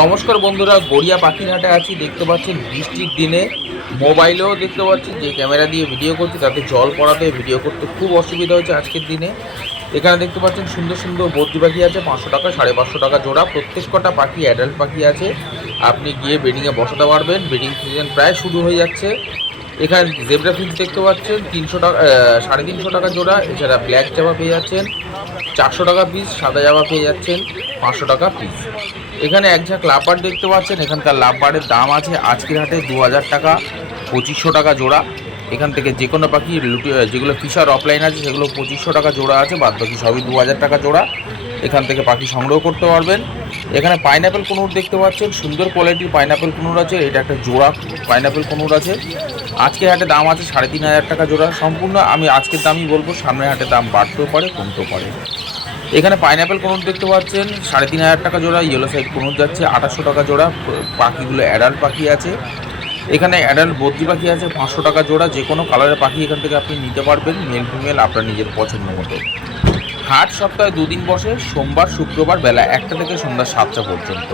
নমস্কার বন্ধুরা, গড়িয়া পাখির হাটে আছি। দেখতে পাচ্ছেন বৃষ্টির দিনে মোবাইলেও দেখতে পাচ্ছেন যে ক্যামেরা দিয়ে ভিডিও করছি তাতে জল পড়াতে ভিডিও করতে খুব অসুবিধা হচ্ছে আজকের দিনে। এখানে দেখতে পাচ্ছেন সুন্দর সুন্দর বদ্রি পাখি আছে 500 টাকা 550 টাকা জোড়া। প্রত্যেক কটা পাখি অ্যাডাল্ট পাখি আছে, আপনি গিয়ে ব্রিডিংয়ে বসাতে পারবেন। ব্রিডিং সিজন প্রায় শুরু হয়ে যাচ্ছে। এখানে জেব্রা ফিঞ্চ দেখতে পাচ্ছেন 300 টাকা 350 টাকা জোড়া। এছাড়া ব্ল্যাক জামা পেয়ে যাচ্ছেন 400 টাকা পিস, সাদা জামা পেয়ে যাচ্ছেন 500 টাকা পিস। এখানে এক ঝাঁক লাভবার্ড দেখতে পাচ্ছেন। এখানকার লাভবার্ডের দাম আছে আজকের হাটে 2000 টাকা 2500 টাকা জোড়া। এখান থেকে যে কোনো পাখি যেগুলো ফিশার অফলাইন আছে সেগুলো 2500 টাকা জোড়া আছে, বাদ বাকি সবই 2000 টাকা জোড়া। এখান থেকে পাখি সংগ্রহ করতে পারবেন। এখানে পাইনাপেল কুনুর দেখতে পাচ্ছেন, সুন্দর কোয়ালিটির পাইনাপেল কুনুর আছে। এটা একটা জোড়া পাইনাপেল কুনুর আছে। আজকের হাটে দাম আছে 3500 টাকা জোড়া। সম্পূর্ণ আমি আজকের দামই বলবো, সামনের হাটে দাম বাড়তেও পারে কমতেও পারে। এখানে পাইনাপেল কুনুর দেখতে পাচ্ছেন 3500 টাকা জোড়া। ইয়েলো সাইড কুনুর যাচ্ছে 2800 টাকা জোড়া। পাখিগুলো অ্যাডাল্ট পাখি আছে। এখানে অ্যাডাল্ট বদ্রি পাখি আছে 500 টাকা জোড়া। যে কোনো কালারের পাখি এখান থেকে আপনি নিতে পারবেন, মেল ফিমেল আপনার নিজের পছন্দ মতো। হাট সপ্তাহে 2 দিন বসে, সোমবার শুক্রবার বেলা 1টা থেকে সন্ধ্যা 7টা পর্যন্ত।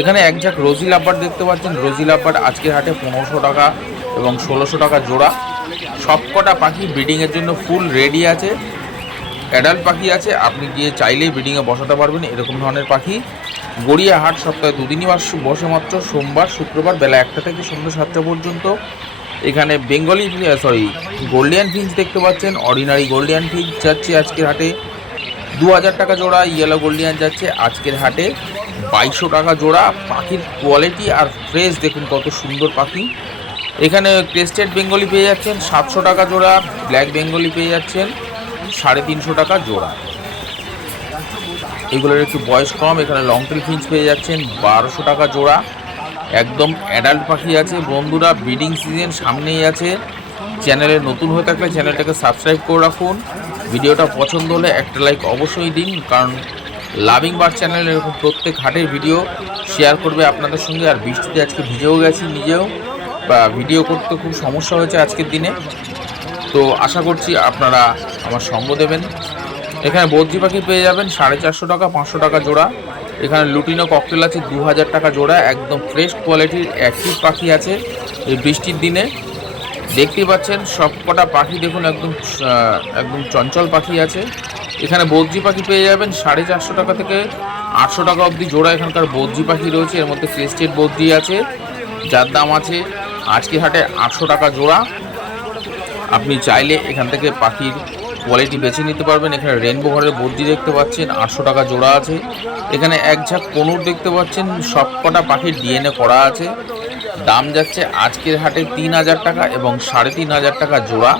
এখানে এক ঝাঁক রোজি লাভবার্ড দেখতে পাচ্ছেন। রোজি লাভবার্ড আজকের হাটে 1500 টাকা এবং 1600 টাকা জোড়া। সবকটা পাখি ব্রিডিংয়ের জন্য ফুল রেডি আছে। অ্যাডাল্ট পাখি আছে, আপনি গিয়ে চাইলেই ব্রিডিংয়ে বসাতে পারবেন এরকম ধরনের পাখি। গড়িয়া হাট সপ্তাহে 2 দিনই বসে মাত্র, সোমবার শুক্রবার বেলা 1টা থেকে সন্ধ্যা 7টা পর্যন্ত। এখানে বেঙ্গলি গোল্ডিয়ান ফিঞ্চ দেখতে পাচ্ছেন। অর্ডিনারি গোল্ডিয়ান ফিঞ্চ যাচ্ছে আজকের হাটে 2000 টাকা জোড়া। ইয়েলো গোল্ডিয়ান যাচ্ছে আজকের হাটে 2200 টাকা জোড়া। পাখির কোয়ালিটি আর ফ্রেশ দেখুন কত সুন্দর পাখি। এখানে ক্রেস্টেড বেঙ্গলি পেয়ে যাচ্ছেন 700 টাকা জোড়া। ব্ল্যাক বেঙ্গলি পেয়ে যাচ্ছেন 350 টাকা জোড়া। এগুলোর একটু বয়স কম। এখানে লংটেল ফিঞ্চ পেয়ে যাচ্ছেন 1200 টাকা জোড়া। একদম অ্যাডাল্ট পাখি আছে। বন্ধুরা, ব্রিডিং সিজন সামনেই আছে। চ্যানেলে নতুন হয়ে থাকলে চ্যানেলটাকে সাবস্ক্রাইব করে রাখুন। ভিডিওটা পছন্দ হলে একটা লাইক অবশ্যই দিন, কারণ লাভিং বার্ড চ্যানেল এরকম প্রত্যেক হাটের ভিডিও শেয়ার করবে আপনাদের সঙ্গে। আর বৃষ্টিতে আজকে ভিজেও গেছি নিজেও, বা ভিডিও করতে খুব সমস্যা হয়েছে আজকের দিনে। তো আশা করছি আপনারা আমার সঙ্গ দেবেন। এখানে বদ্রি পাখি পেয়ে যাবেন 450 টাকা 500 টাকা জোড়া। এখানে লুটিনো ককটেল আছে 2000 টাকা জোড়া। একদম ফ্রেশ কোয়ালিটির অ্যাক্টিভ পাখি আছে এই বৃষ্টির দিনে। দেখতেই পাচ্ছেন সবকটা পাখি দেখুন একদম চঞ্চল পাখি আছে। এখানে বদ্রি পাখি পেয়ে যাবেন 450 টাকা থেকে 800 টাকা অবধি জোড়া। এখানকার বদ্রি পাখি রয়েছে, এর মধ্যে ক্রেস্টেড বদ্রি আছে যার দাম আছে আজকে হাটে 800 টাকা জোড়া। আপনি চাইলে এখান থেকে পাখির কোয়ালিটি বেছে নিতে পারবেন। এখানে রেনবো ঘরের বদ্রি দেখতে পাচ্ছেন 800 টাকা জোড়া আছে। এখানে এক ঝাঁক কনুর দেখতে পাচ্ছেন, সবকটা পাখির ডিএনএ করা আছে। দাম যাচ্ছে আজকের হাটে 3000 টাকা এবং 3500 টাকা জোড়া।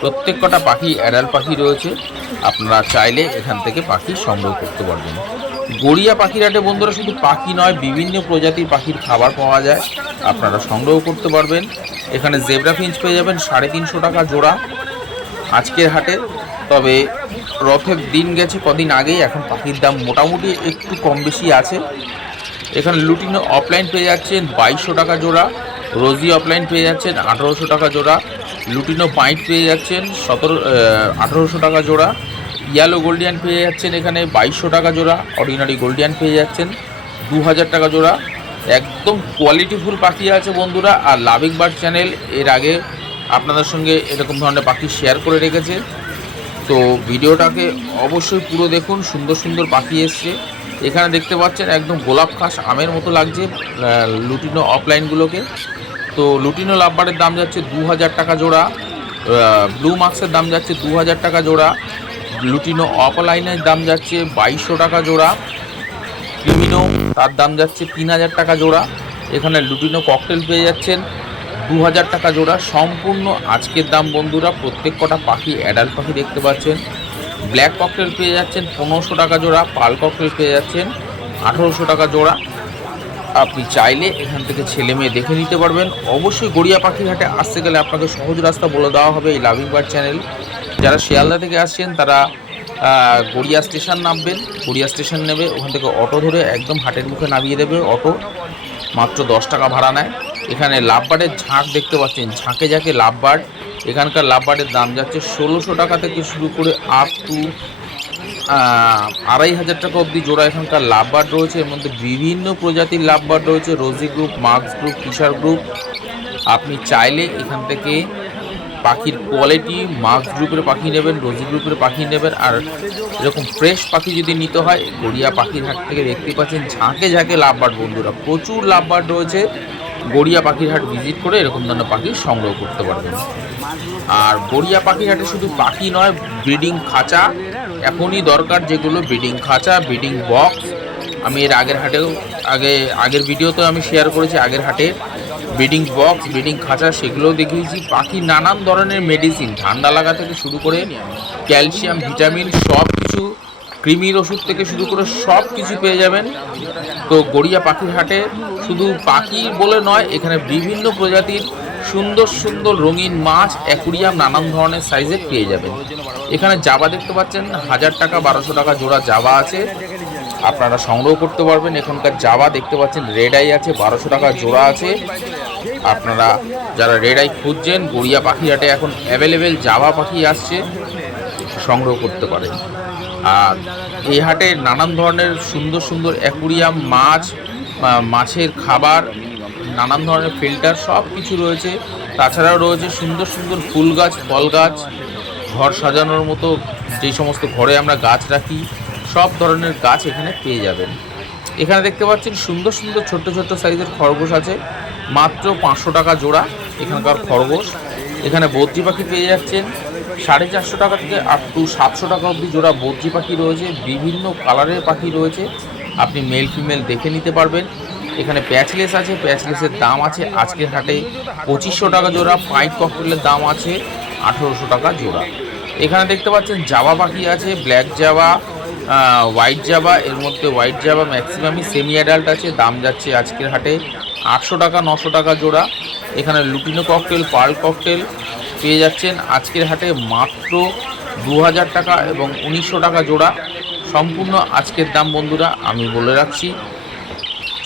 প্রত্যেক কটা পাখি অ্যাডাল্ট পাখি রয়েছে, আপনারা চাইলে এখান থেকে পাখি সংগ্রহ করতে পারবেন। গড়িয়া পাখির হাটে বন্ধুরা শুধু পাখি নয়, বিভিন্ন প্রজাতির পাখির খাবার পাওয়া যায়, আপনারা সংগ্রহ করতে পারবেন। এখানে জেব্রা ফিঞ্চ পেয়ে যাবেন 350 টাকা জোড়া আজকের হাটে। তবে রথের দিন গেছে কদিন আগেই, এখন পাখির দাম মোটামুটি একটু কম বেশি আছে। এখানে লুটিনো অফলাইন পেয়ে যাচ্ছেন 2200 টাকা জোড়া। রোজি অফলাইন পেয়ে যাচ্ছেন 1800 টাকা জোড়া। লুটিনো পাইট পেয়ে যাচ্ছেন 1800 টাকা জোড়া। ইয়েলো গোল্ডিয়ান পেয়ে যাচ্ছেন এখানে 2200 টাকা জোড়া। অর্ডিনারি গোল্ডিয়ান পেয়ে যাচ্ছেন 2000 টাকা জোড়া। একদম কোয়ালিটিফুল পাখি আছে বন্ধুরা। আর লাভিং বার্ড চ্যানেল এর আগে আপনাদের সঙ্গে এরকম ধরনের পাখি শেয়ার করে রেখেছে, তো ভিডিওটাকে অবশ্যই পুরো দেখুন। সুন্দর সুন্দর পাখি এসছে। এখানে দেখতে পাচ্ছেন একদম গোলাপ খাস আমের মতো লাগছে লুটিনো অফলাইনগুলোকে। তো লুটিনো লাভবারের দাম যাচ্ছে 2000 টাকা জোড়া। ব্লু মার্কসের দাম যাচ্ছে 2000 টাকা জোড়া। লুটিনো অফলাইনের দাম যাচ্ছে 2200 টাকা জোড়া। ক্রিমিনো তার দাম যাচ্ছে 3000 টাকা জোড়া। এখানে লুটিনো ককটেল পেয়ে যাচ্ছেন 2000 টাকা জোড়া। সম্পূর্ণ আজকের দাম বন্ধুরা। প্রত্যেক কটা পাখি অ্যাডাল্ট পাখি দেখতে পাচ্ছেন। ব্ল্যাক ককটেল পেয়ে যাচ্ছেন 1500 টাকা জোড়া। পাল ককটেল পেয়ে যাচ্ছেন 1800 টাকা জোড়া। আপনি চাইলে এখান থেকে ছেলে মেয়ে দেখে নিতে পারবেন। অবশ্যই গড়িয়া পাখির হাটে আসতে গেলে আপনাকে সহজ রাস্তা বলে দেওয়া হবে এই লাভিং বার্ড চ্যানেল। যারা শিয়ালদা থেকে আসছেন তারা গড়িয়া স্টেশন নামবেন। গড়িয়া স্টেশন নেবে, ওখান থেকে অটো ধরে একদম হাটের মুখে নামিয়ে দেবে অটো। মাত্র 10 টাকা ভাড়া নেয়। এখানে লাভবার্ডের ঝাঁক দেখতে পাচ্ছেন, ঝাঁকে ঝাঁকে লাভবার্ড। এখানকার লাভবার্ডের দাম যাচ্ছে 1600 টাকা থেকে শুরু করে আপ টু 2,500 টাকা অবধি জোড়া এখানকার লাভবার্ড রয়েছে। এর মধ্যে বিভিন্ন প্রজাতির লাভবার্ড রয়েছে, rosy group, masked group, Fischer group. আপনি চাইলে এখান থেকে পাখির কোয়ালিটি মার্কস গ্রুপের পাখি নেবেন, রোজি গ্রুপের পাখি নেবেন। আর এরকম ফ্রেশ পাখি যদি নিতে হয়, গড়িয়া পাখির হাট থেকে দেখতে পাচ্ছেন ঝাঁকে ঝাঁকে লাভবার্ড বন্ধুরা, প্রচুর লাভবার্ড রয়েছে। গড়িয়া পাখির হাট ভিজিট করে এরকম ধরনের পাখি সংগ্রহ করতে পারবেন। আর গড়িয়া পাখির হাটে শুধু পাখি নয়, ব্রিডিং খাঁচা এখনই দরকার, যেগুলো ব্রিডিং খাঁচা, ব্রিডিং বক্স। আমি এর আগের ভিডিওতে আমি শেয়ার করেছি আগের হাটে ব্রিডিং বক্স, ব্রিডিং খাঁচা, সেগুলোও দেখিয়েছি। পাখির নানান ধরনের মেডিসিন, ঠান্ডা লাগা থেকে শুরু করে ক্যালসিয়াম, ভিটামিন, সব কিছু, কৃমির ওষুধ থেকে শুরু করে সব কিছু পেয়ে যাবেন। তো গড়িয়া পাখির হাটে শুধু পাখি বলে নয়, এখানে বিভিন্ন প্রজাতির সুন্দর সুন্দর রঙিন মাছ, অ্যাকুরিয়াম, নানান ধরনের সাইজের পেয়ে যাবেন। এখানে জাবা দেখতে পাচ্ছেন 1000 টাকা 1200 টাকা জোড়া জাবা আছে, আপনারা সংগ্রহ করতে পারবেন। এখানকার জাবা দেখতে পাচ্ছেন রেড আই আছে, 1200 টাকা জোড়া আছে। আপনারা যারা রেড আই খুঁজছেন, গড়িয়া পাখি হাটে এখন অ্যাভেলেবেল জাবা পাখি আসছে, সংগ্রহ করতে পারেন। আর এই হাটে নানান ধরনের সুন্দর সুন্দর অ্যাকুরিয়াম, মাছ, মাছের খাবার, নানান ধরনের ফিল্টার সব কিছু রয়েছে। তাছাড়াও রয়েছে সুন্দর সুন্দর ফুল গাছ, ফল গাছ, ঘর সাজানোর মতো যেই সমস্ত ঘরে আমরা গাছ রাখি, সব ধরনের গাছ এখানে পেয়ে যাবেন। এখানে দেখতে পাচ্ছেন সুন্দর সুন্দর ছোট্ট ছোট্ট সাইজের খরগোশ আছে, মাত্র 500 টাকা জোড়া এখানকার খরগোশ। এখানে বদ্রি পাখি পেয়ে যাচ্ছেন 450 টাকা থেকে আপ টু 700 টাকা অবধি জোড়া বদ্রি পাখি রয়েছে। বিভিন্ন কালারের পাখি রয়েছে, আপনি মেল ফিমেল দেখে নিতে পারবেন। এখানে প্যাচলেস আছে, প্যাচলেসের দাম আছে আজকের হাটে 2500 টাকা জোড়া। পাইট ককটেলের দাম আছে 1800 টাকা জোড়া। এখানে দেখতে পাচ্ছেন জাবা পাখি আছে, ব্ল্যাক জাবা, হোয়াইট জাবা। এর মধ্যে হোয়াইট জাবা ম্যাক্সিমামই সেমি অ্যাডাল্ট আছে, দাম যাচ্ছে আজকের হাটে 800 টাকা 900 টাকা জোড়া। এখানে লুটিনো ককটেল, পার্ল ককটেল পেয়ে যাচ্ছেন আজকের হাটে মাত্র 2000 টাকা এবং 1900 টাকা জোড়া। সম্পূর্ণ আজকের দাম বন্ধুরা, আমি বলে রাখছি,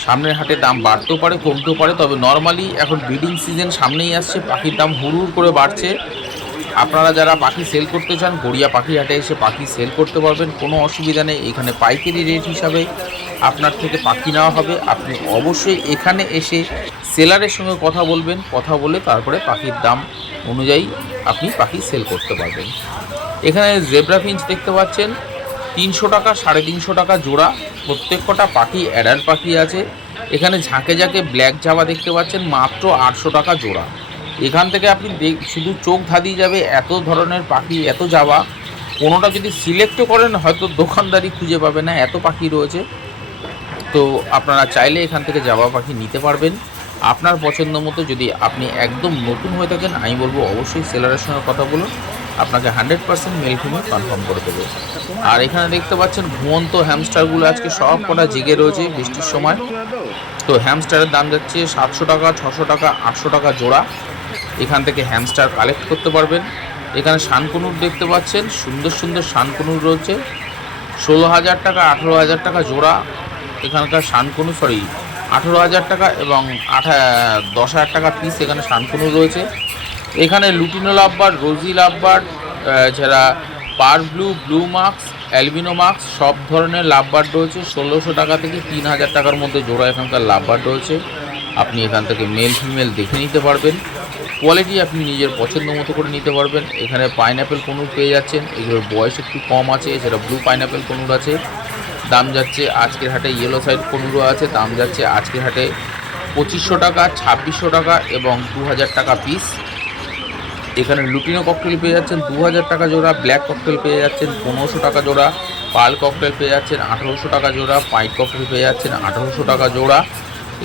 সামনের হাটে দাম বাড়তেও পারে কমতেও পারে, তবে নর্মালি এখন ব্রিডিং সিজন সামনেই আসছে, পাখির দাম হুড় করে বাড়ছে। আপনারা যারা পাখি সেল করতে চান, গড়িয়া পাখি হাটে এসে পাখি সেল করতে পারবেন, কোনো অসুবিধা নেই। এখানে পাইকারি রেট হিসাবে আপনার থেকে পাখি নেওয়া হবে। আপনি অবশ্যই এখানে এসে সেলারের সঙ্গে কথা বলবেন, কথা বলে তারপরে পাখির দাম অনুযায়ী আপনি পাখি সেল করতে পারবেন। এখানে জেব্রা ফিঞ্চ দেখতে পাচ্ছেন 300 টাকা 350 টাকা জোড়া। প্রত্যেক কটা পাখি অ্যাডাল্ট পাখি আছে। এখানে ঝাঁকে ঝাঁকে ব্ল্যাক জাবা দেখতে পাচ্ছেন মাত্র 800 টাকা জোড়া। এখান থেকে আপনি শুধু চোখ ধাঁধিয়ে যাবে, এত ধরনের পাখি, এত জাবা। কোনোটা যদি সিলেক্টও করেন হয়তো দোকানদারি খুঁজে পাবে না, এত পাখি রয়েছে। তো আপনারা চাইলে এখান থেকে জাবা পাখি নিতে পারবেন আপনার পছন্দ মতো। যদি আপনি একদম নতুন হয়ে থাকেন, আমি বলবো অবশ্যই সেলারের সঙ্গে কথা বলুন, আপনাকে 100% মেল ফিমেল কনফার্ম করে দেবে। আর এখানে দেখতে পাচ্ছেন ঘুমন্ত হ্যামস্টারগুলো আজকে সব কটা জেগে রয়েছে বৃষ্টির সময়। তো হ্যামস্টারের দাম যাচ্ছে 700 টাকা 600 টাকা 800 টাকা জোড়া। এখান থেকে হ্যামস্টার কালেক্ট করতে পারবেন। এখানে শানকুনুর দেখতে পাচ্ছেন, সুন্দর সুন্দর শানকুনুর রয়েছে 16,000 টাকা 18,000 টাকা জোড়া। এখানকার শানকুনু 18,000 টাকা এবং 10,000 টাকা পিস এখানে শানকুনু রয়েছে। এখানে লুটিনো লাভবার্ড, রোজি লাভবার্ড, যারা parblue, blue masked, albino masked, সব ধরনের লাভবার্ড রয়েছে। 1600 টাকা থেকে 3000 টাকার মধ্যে জোড়া এখানকার লাভবার্ড রয়েছে। আপনি এখান থেকে মেল ফিমেল দেখে নিতে পারবেন, কোয়ালিটি আপনি নিজের পছন্দ মতো করে নিতে পারবেন। এখানে পাইনঅ্যাপেল কনুর পেয়ে যাচ্ছেন, এগুলোর বয়স একটু কম আছে। এছাড়া ব্লু পাইনঅ্যাপেল কনুর আছে, দাম যাচ্ছে আজকের হাটে। ইয়েলো সাইড কনুরও আছে, দাম যাচ্ছে আজকের হাটে 2500 টাকা 2600 টাকা এবং 2000 টাকা পিস। এখানে লুটিনো ককটেল পেয়ে যাচ্ছেন 2000 টাকা জোড়া, ব্ল্যাক ককটেল পেয়ে যাচ্ছেন 1500 টাকা জোড়া, পার্ল ককটেল পেয়ে যাচ্ছেন 1800 টাকা জোড়া, পাইট ককটেল পেয়ে যাচ্ছেন 1800 টাকা জোড়া।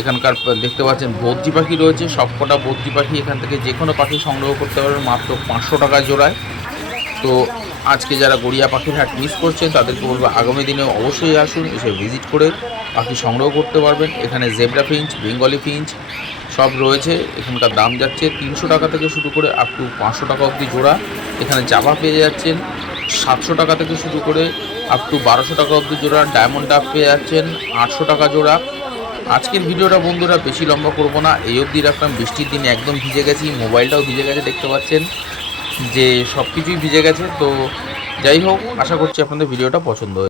এখানকার দেখতে পাচ্ছেন বদ্রি পাখি রয়েছে, সবকটা বদ্রি পাখি এখান থেকে যে কোনো পাখি সংগ্রহ করতে পারবেন মাত্র 500 টাকা জোড়ায়। তো আজকে যারা গড়িয়া পাখির হাট মিস করছেন তাদেরকে বলবো আগামী দিনে অবশ্যই আসুন, এসে ভিজিট করে পাখি সংগ্রহ করতে পারবেন। এখানে জেব্রা ফিঞ্চ, বেঙ্গলি ফিঞ্চ সব রয়েছে। এখানকার দাম যাচ্ছে 300 টাকা থেকে শুরু করে আপ টু 500 টাকা অবধি জোড়া। এখানে জাভা পেয়ে যাচ্ছেন 700 টাকা থেকে শুরু করে আপ টু 1200 টাকা অবধি জোড়া। ডায়মন্ড ডাব পেয়ে যাচ্ছেন 800 টাকা জোড়া। আজকের ভিডিওটা বন্ধুরা বেশি লম্বা করব না, এই অবধি রাখলাম। বৃষ্টির দিনে একদম ভিজে গেছি, মোবাইলটাও ভিজে গেছে, দেখতে পাচ্ছেন যে সব কিছুই ভিজে গেছে। তো যাই হোক, আশা করছি আপনাদের ভিডিওটা পছন্দ হয়েছে।